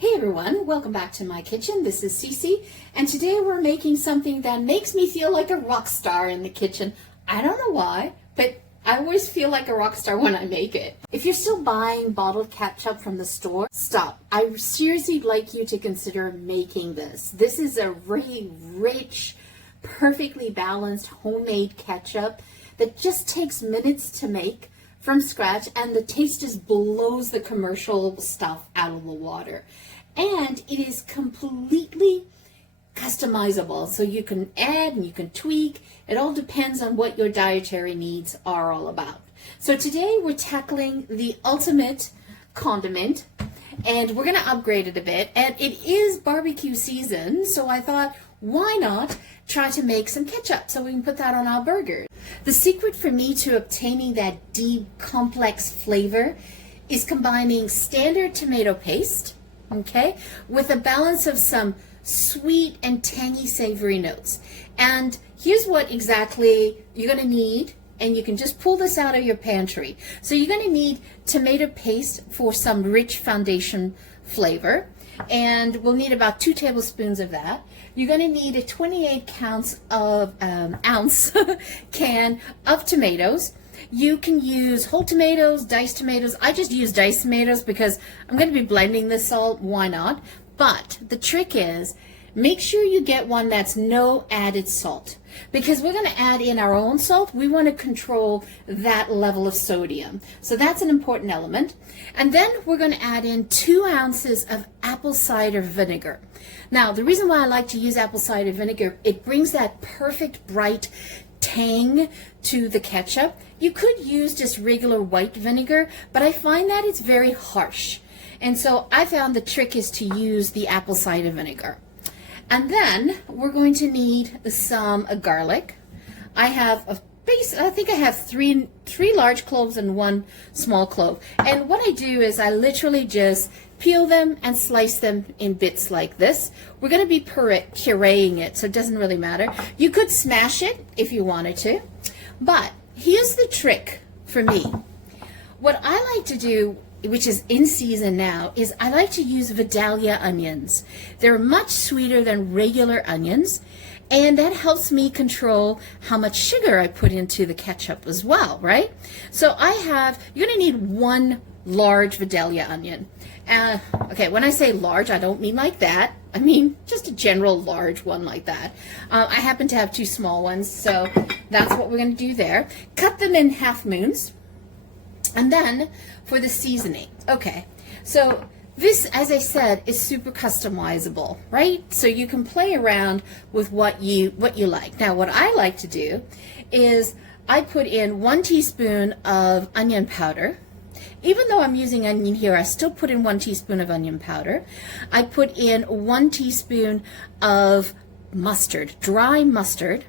Hey everyone, welcome back to my kitchen. This is Cece, and today we're making something that makes me feel like a rock star in the kitchen. I don't know why, but I always feel like a rock star when I make it. If you're still buying bottled ketchup from the store, stop. I seriously like you to consider making this. This is a really rich, perfectly balanced homemade ketchup that just takes minutes to make from scratch, and the taste just blows the commercial stuff out of the water. And it is completely customizable, so you can add and you can tweak. It all depends on what your dietary needs are all about. So today we're tackling the ultimate condiment, and we're going to upgrade it a bit. And it is barbecue season, so I thought, why not try to make some ketchup so we can put that on our burgers? The secret for me to obtaining that deep, complex flavor is combining standard tomato paste, okay, with a balance of some sweet and tangy savory notes. And here's what exactly you're going to need, and you can just pull this out of your pantry. So you're going to need tomato paste for some rich foundation flavor, and we'll need about 2 tablespoons of that. You're going to need a 28 ounce can of tomatoes. You can use whole tomatoes, diced tomatoes. I just use diced tomatoes because I'm going to be blending this salt. Why not? But the trick is, make sure you get one that's no added salt, because we're going to add in our own salt. We want to control that level of sodium. So that's an important element. And then we're going to add in 2 ounces of apple cider vinegar. Now, the reason why I like to use apple cider vinegar, it brings that perfect bright tang to the ketchup. You could use just regular white vinegar, but I find that it's very harsh. And so I found the trick is to use the apple cider vinegar. And then we're going to need some garlic. I think I have three large cloves and 1 small clove. And what I do is I literally just peel them and slice them in bits like this. We're going to be pureeing it, so it doesn't really matter. You could smash it if you wanted to. But here's the trick for me. What I like to do, which is in season now, is I like to use Vidalia onions. They're much sweeter than regular onions, and that helps me control how much sugar I put into the ketchup as well, right? So you're going to need 1 large Vidalia onion. Okay, when I say large, I don't mean like that. I mean just a general large one like that. I happen to have 2 small ones, so that's what we're going to do there. Cut them in half moons. And then for the seasoning, okay, so this, as I said, is super customizable, right? So you can play around with what you like. Now, what I like to do is I put in 1 teaspoon of onion powder. Even though I'm using onion here, I still put in 1 teaspoon of onion powder. I put in 1 teaspoon of mustard, dry mustard,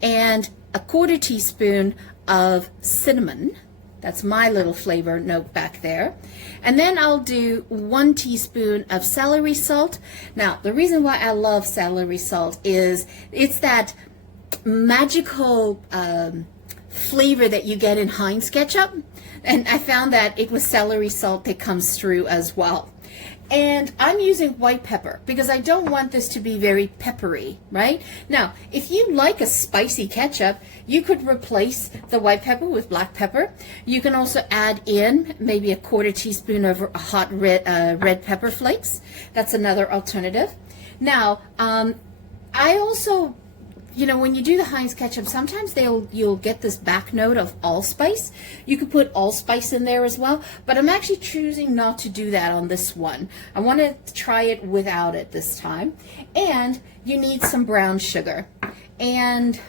and a 1/4 teaspoon of cinnamon. That's my little flavor note back there. And then I'll do 1 teaspoon of celery salt. Now, the reason why I love celery salt is it's that magical flavor that you get in Heinz ketchup. And I found that it was celery salt that comes through as well. And I'm using white pepper because I don't want this to be very peppery, right? Now, if you like a spicy ketchup, you could replace the white pepper with black pepper. You can also add in maybe a 1/4 teaspoon of hot red pepper flakes. That's another alternative. Now, I also, when you do the Heinz ketchup, sometimes you'll get this back note of allspice. You could put allspice in there as well, but I'm actually choosing not to do that on this one. I want to try it without it this time. And you need some brown sugar. And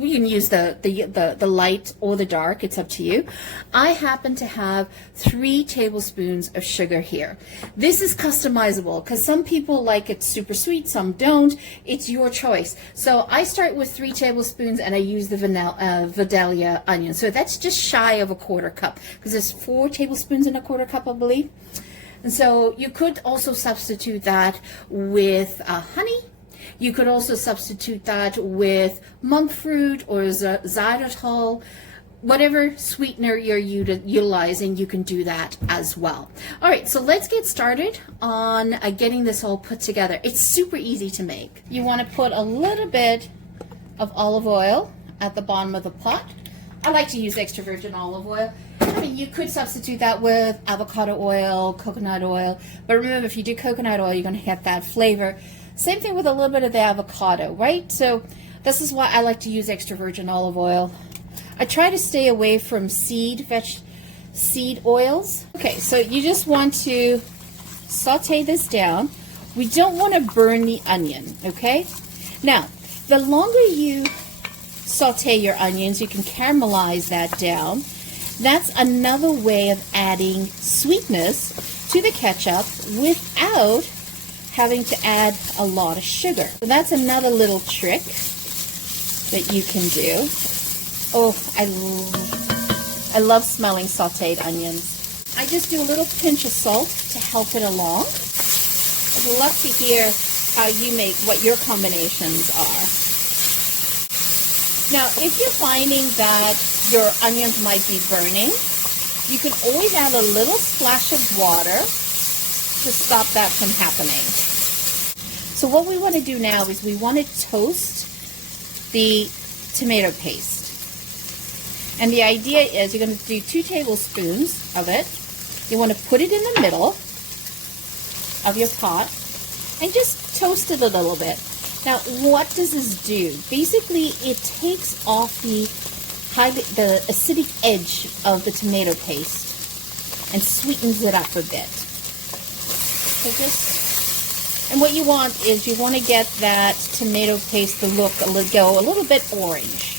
you can use the light or the dark, it's up to you. I happen to have 3 tablespoons of sugar here. This is customizable because some people like it super sweet, some don't. It's your choice. So I start with 3 tablespoons and I use the Vidalia onion. So that's just shy of a 1/4 cup because there's 4 tablespoons in a 1/4 cup, I believe. And so you could also substitute that with honey. You could also substitute that with monk fruit or xylitol. whatever sweetener you're utilizing, you can do that as well. All right, so let's get started on getting this all put together. It's super easy to make. You want to put a little bit of olive oil at the bottom of the pot. I like to use extra virgin olive oil. I mean, you could substitute that with avocado oil, coconut oil, but remember, if you do coconut oil, you're going to get that flavor. Same thing with a little bit of the avocado, right? So this is why I like to use extra virgin olive oil. I try to stay away from seed oils. Okay, so you just want to saute this down. We don't want to burn the onion, okay? Now, the longer you saute your onions, you can caramelize that down. That's another way of adding sweetness to the ketchup without having to add a lot of sugar. So that's another little trick that you can do. Oh, I love smelling sauteed onions. I just do a little pinch of salt to help it along. I'd love to hear how you make, what your combinations are. Now, if you're finding that your onions might be burning, you can always add a little splash of water to stop that from happening. So what we want to do now is we want to toast the tomato paste. And the idea is you're going to do 2 tablespoons of it. You want to put it in the middle of your pot and just toast it a little bit. Now, what does this do? Basically, it takes off the acidic edge of the tomato paste and sweetens it up a bit. So and what you want is you want to get that tomato paste to go a little bit orange.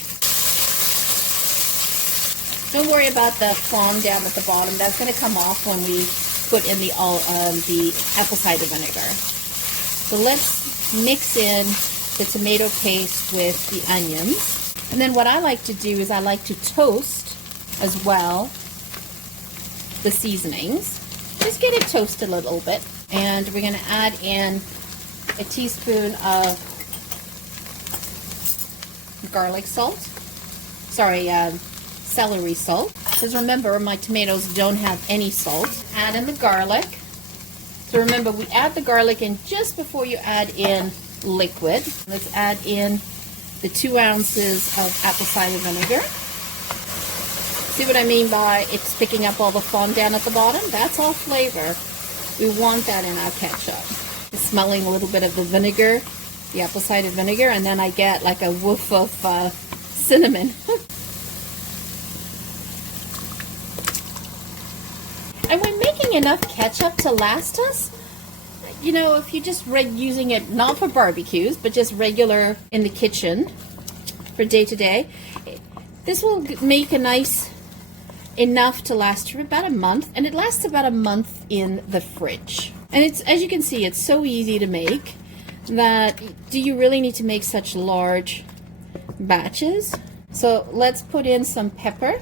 Don't worry about the foam down at the bottom. That's going to come off when we put in the apple cider vinegar. So let's mix in the tomato paste with the onions. And then what I like to do is I like to toast as well the seasonings. Just get it toasted a little bit. And we're going to add in a teaspoon of garlic salt. Sorry, celery salt. Because remember, my tomatoes don't have any salt. Add in the garlic. So remember, we add the garlic in just before you add in liquid. Let's add in the 2 ounces of apple cider vinegar. See what I mean by it's picking up all the foam down at the bottom? That's all flavor. We want that in our ketchup. It's smelling a little bit of the vinegar, the apple cider vinegar, and then I get like a whiff of cinnamon. And we're making enough ketchup to last us. You know, if you just using it not for barbecues, but just regular in the kitchen for day to day, this will make a nice enough to last for about a month, and it lasts about a month in the fridge. And it's, as you can see, it's so easy to make that do you really need to make such large batches? So let's put in some pepper.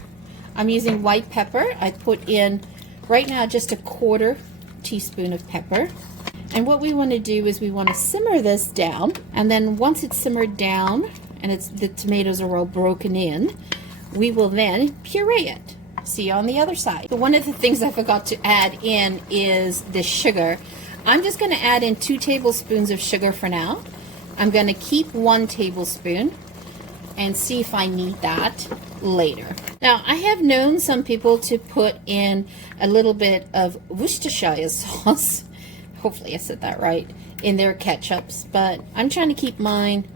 I'm using white pepper. I put in right now just a 1/4 teaspoon of pepper. And what we want to do is we want to simmer this down, and then once it's simmered down and the tomatoes are all broken in, we will then puree it. See you on the other side. So one of the things I forgot to add in is the sugar. I'm just going to add in 2 tablespoons of sugar for now. I'm going to keep 1 tablespoon and see if I need that later. Now, I have known some people to put in a little bit of Worcestershire sauce, hopefully I said that right, in their ketchups, but I'm trying to keep mine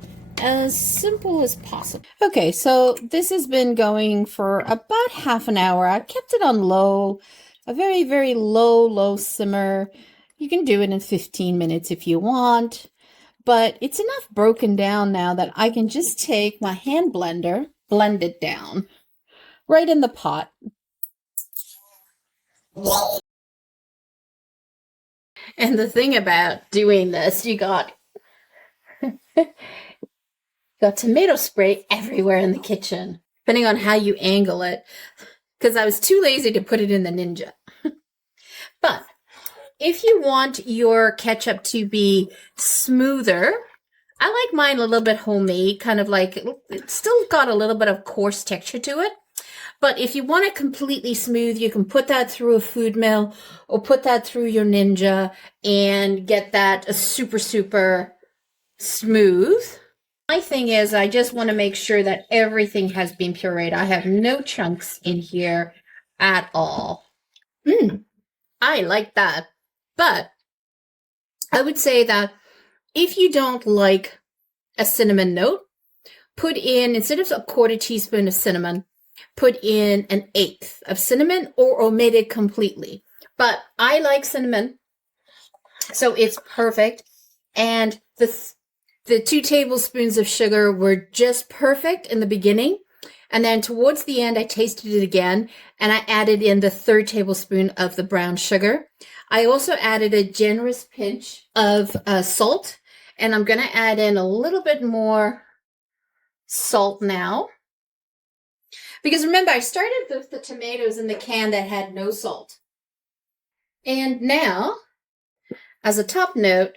as simple as possible. Okay, so this has been going for about half an hour. I kept it on low, a very, very low simmer. You can do it in 15 minutes if you want, but it's enough broken down now that I can just take my hand blender, blend it down right in the pot. And the thing about doing this, you got tomato spray everywhere in the kitchen, depending on how you angle it, because I was too lazy to put it in the Ninja. But if you want your ketchup to be smoother, I like mine a little bit homemade, kind of like, it's still got a little bit of coarse texture to it, But if you want it completely smooth, you can put that through a food mill or put that through your Ninja and get that super, super smooth. My thing is, I just want to make sure that everything has been pureed. I have no chunks in here at all. I like that. But I would say that if you don't like a cinnamon note, put in, instead of a quarter teaspoon of cinnamon, put in 1/8 of cinnamon or omit it completely. But I like cinnamon, so it's perfect. And the 2 tablespoons of sugar were just perfect in the beginning. And then towards the end, I tasted it again, and I added in the 3rd tablespoon of the brown sugar. I also added a generous pinch of salt, and I'm going to add in a little bit more salt now. Because remember, I started with the tomatoes in the can that had no salt. And now, as a top note,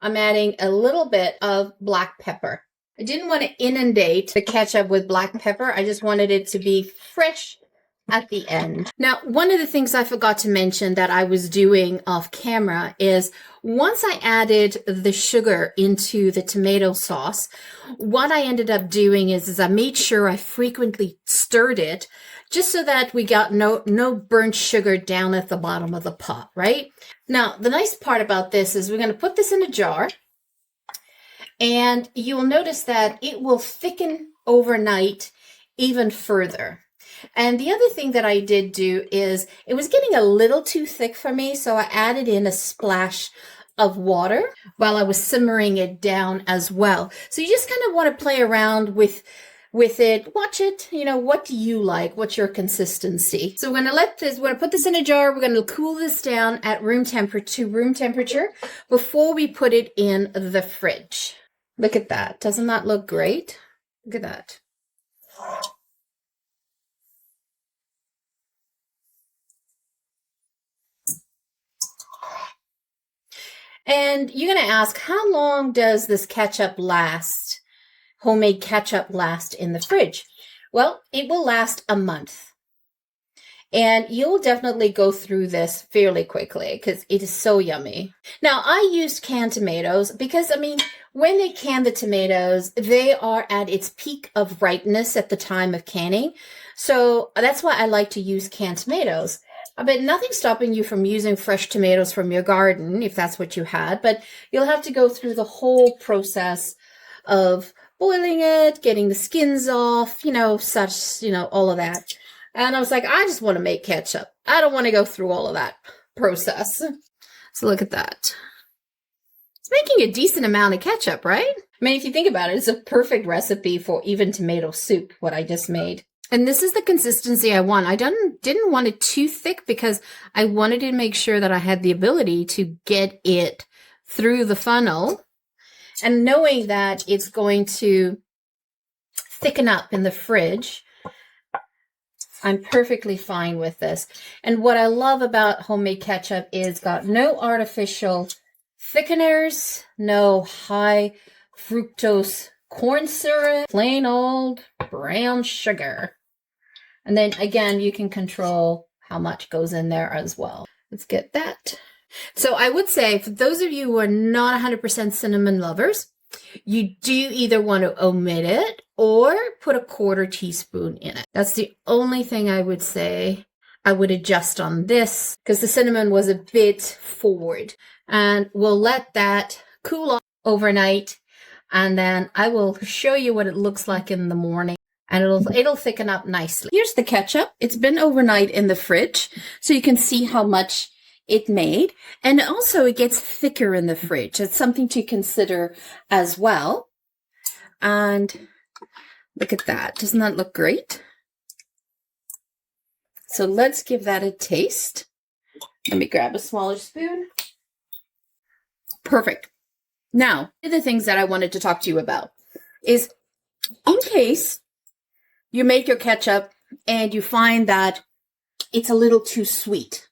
I'm adding a little bit of black pepper. I didn't want to inundate the ketchup with black pepper. I just wanted it to be fresh at the end. Now, one of the things I forgot to mention that I was doing off camera is once I added the sugar into the tomato sauce, what I ended up doing is I made sure I frequently stirred it just so that we got no burnt sugar down at the bottom of the pot, right? Now, the nice part about this is we're going to put this in a jar, and you will notice that it will thicken overnight even further. And the other thing that I did do is it was getting a little too thick for me, so I added in a splash of water while I was simmering it down as well. So you just kind of want to play around with it, watch it, what do you like? What's your consistency? So we're going to put this in a jar. We're going to cool this down at room temperature before we put it in the fridge. Look at that. Doesn't that look great? Look at that. And you're going to ask, how long does this ketchup last? Homemade ketchup last in the fridge? Well, it will last a month. And you'll definitely go through this fairly quickly because it is so yummy. Now, I used canned tomatoes because, when they can the tomatoes, they are at its peak of ripeness at the time of canning. So that's why I like to use canned tomatoes. But nothing's stopping you from using fresh tomatoes from your garden, if that's what you had. But you'll have to go through the whole process of boiling it, getting the skins off, all of that. And I was like, I just want to make ketchup. I don't want to go through all of that process. So look at that. It's making a decent amount of ketchup, right? If you think about it, it's a perfect recipe for even tomato soup, what I just made. And this is the consistency I want. I didn't want it too thick because I wanted to make sure that I had the ability to get it through the funnel. And knowing that it's going to thicken up in the fridge, I'm perfectly fine with this. And what I love about homemade ketchup is got no artificial thickeners, no high fructose corn syrup, plain old brown sugar. And then again, you can control how much goes in there as well. Let's get that. So I would say for those of you who are not 100% cinnamon lovers, you do either want to omit it or put a quarter teaspoon in it. That's the only thing I would say I would adjust on this because the cinnamon was a bit forward. And we'll let that cool off overnight. And then I will show you what it looks like in the morning. And it'll thicken up nicely. Here's the ketchup. It's been overnight in the fridge, so you can see how much it made. And also it gets thicker in the fridge. It's something to consider as well. And look at that. Doesn't that look great? So let's give that a taste. Let me grab a smaller spoon. Perfect. Now, one of the things that I wanted to talk to you about is in case you make your ketchup and you find that it's a little too sweet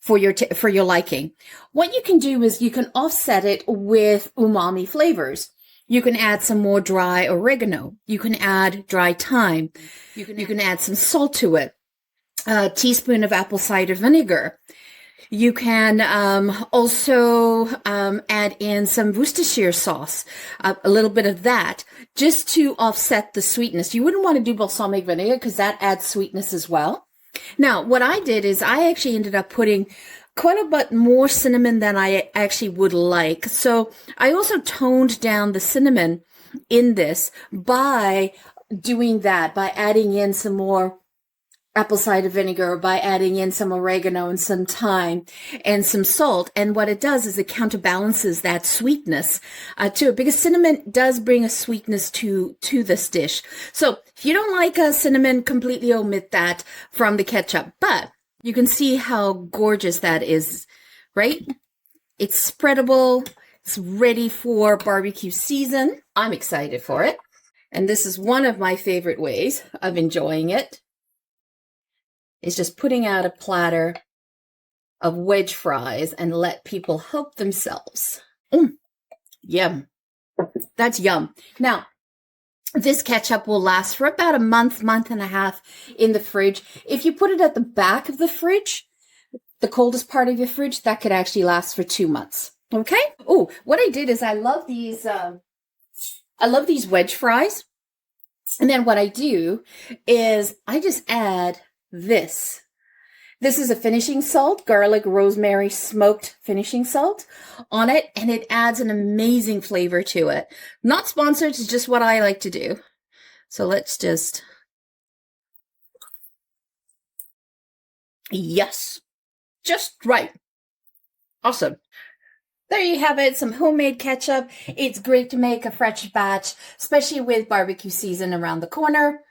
for your liking. What you can do is you can offset it with umami flavors. You can add some more dry oregano. You can add dry thyme. You can add some salt to it. A teaspoon of apple cider vinegar. You can also add in some Worcestershire sauce, a little bit of that, just to offset the sweetness. You wouldn't want to do balsamic vinegar because that adds sweetness as well. Now, what I did is I actually ended up putting quite a bit more cinnamon than I actually would like. So I also toned down the cinnamon in this by doing that, by adding in some more apple cider vinegar, by adding in some oregano and some thyme and some salt. And what it does is it counterbalances that sweetness to it, because cinnamon does bring a sweetness to this dish. So if you don't like cinnamon, completely omit that from the ketchup. But you can see how gorgeous that is, right? It's spreadable. It's ready for barbecue season. I'm excited for it. And this is one of my favorite ways of enjoying it, is just putting out a platter of wedge fries and let people help themselves. Yum. That's yum. Now, this ketchup will last for about a month, month and a half in the fridge. If you put it at the back of the fridge, the coldest part of your fridge, that could actually last for 2 months. Okay? Oh, what I did is I love these wedge fries. And then what I do is I just add this. This is a finishing salt, garlic, rosemary, smoked finishing salt on it, and it adds an amazing flavor to it. Not sponsored, it's just what I like to do. So let's just... Yes, just right. Awesome. There you have it, some homemade ketchup. It's great to make a fresh batch, especially with barbecue season around the corner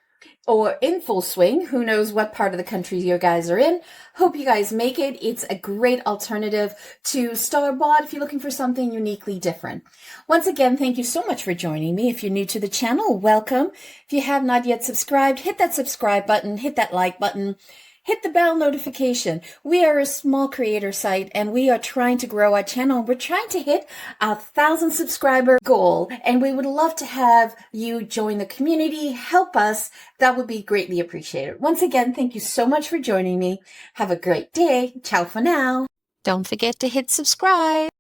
or in full swing. Who knows what part of the country you guys are in. Hope you guys make it. It's a great alternative to store-bought if you're looking for something uniquely different. Once again, thank you so much for joining me. If you're new to the channel, welcome. If you have not yet subscribed, hit that subscribe button, hit that like button. Hit the bell notification. We are a small creator site and we are trying to grow our channel. We're trying to hit our 1,000 subscriber goal, and we would love to have you join the community, help us. That would be greatly appreciated. Once again, thank you so much for joining me. Have a great day. Ciao for now. Don't forget to hit subscribe.